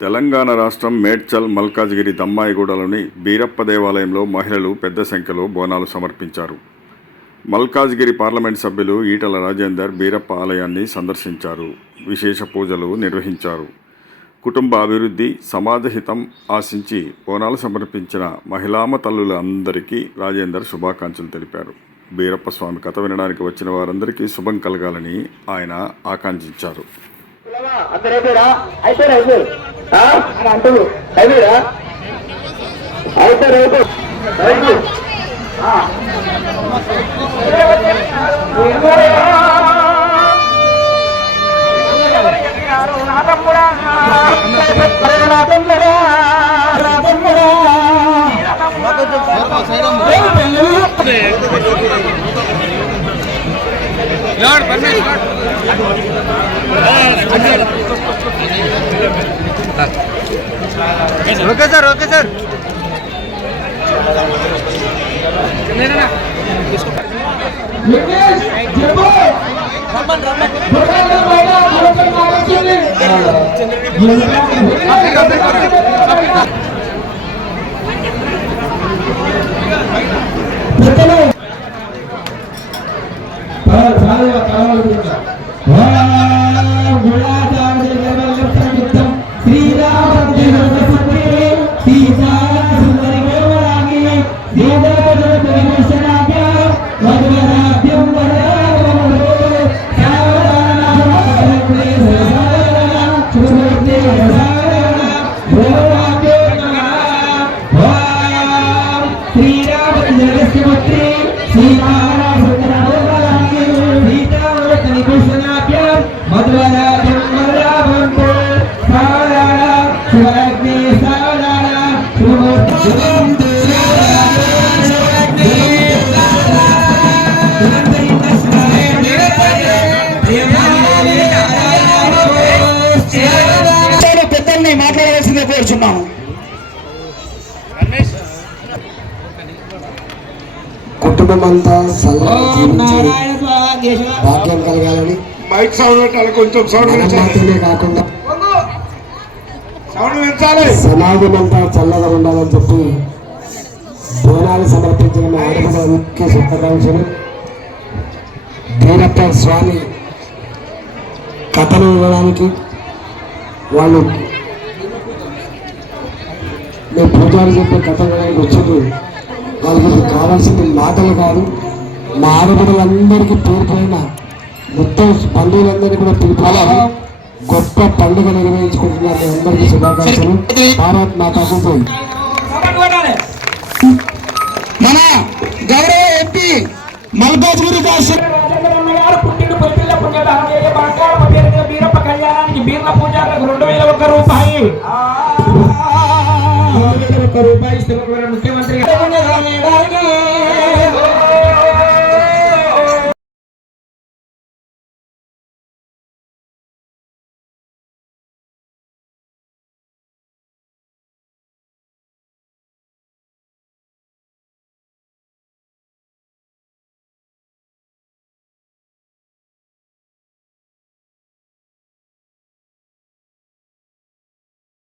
తెలంగాణ రాష్ట్రం మేడ్చల్ మల్కాజ్గిరి దమ్మాయిగూడలోని బీరప్ప దేవాలయంలో మహిళలు పెద్ద సంఖ్యలో బోనాలు సమర్పించారు. మల్కాజ్గిరి పార్లమెంట్ సభ్యులు ఈటల రాజేందర్ బీరప్ప ఆలయాన్ని సందర్శించారు. విశేష పూజలు నిర్వహించారు. కుటుంబ అభివృద్ధి సమాజహితం ఆశించి బోనాలు సమర్పించిన మహిళామ తల్లుల అందరికీ రాజేందర్ శుభాకాంక్షలు తెలిపారు. బీరప్ప స్వామి కథ వినడానికి వచ్చిన వారందరికీ శుభం కలగాలని ఆయన ఆకాంక్షించారు. అందరు అయిపోయారా అయిపోయారు అయిపోయారు ఆ? అని అంటారు అయిపోయారా ఓకే సార్ ఓకే సార్. మధువరాజం మాట్లాడవలసిందే కోరుచున్నాము కుటుంబం అంతా చల్లగా జీవించి భాగ్యం కలగాలని మైక్ సౌండ్ కొంచెం సౌండ్ కాకుండా సమాజం అంతా చల్లగా ఉండాలని చెప్పి బోనాలు సమర్పించిన మా ఆడపడ ముఖ్య శుభాకాంక్షలు స్వామి కథను ఇవ్వడానికి వాళ్ళు మేము పూజారి చెప్పే కథ వినడానికి వచ్చింది వాళ్ళకి కావాల్సింది మాటలు కాదు. మా ఆడపిల్లలందరికీ పేరు పైన మొత్తం బంధువులందరినీ కూడా పిలిపించి గొప్ప పండుగ నిర్వహించుకుంటున్నారు అందరికీ శుభాకాంక్షలు. భారత్ మాతాకు జై. మన గౌరవ ఎంపీ మల్కాజ్గిరి దాస్ పుట్టిన పొత్తిళ్ళ పుణ్యదానం చేయ బంగారమ్మ పేరు మీద బీరప్ప కళ్యాణానికి బీర్ల పూజాలకు రెండు వేల ఒక్క రూపాయి. రెండు వేల ఒక్క రూపాయి ఇస్తే ఒకవేళ ముఖ్య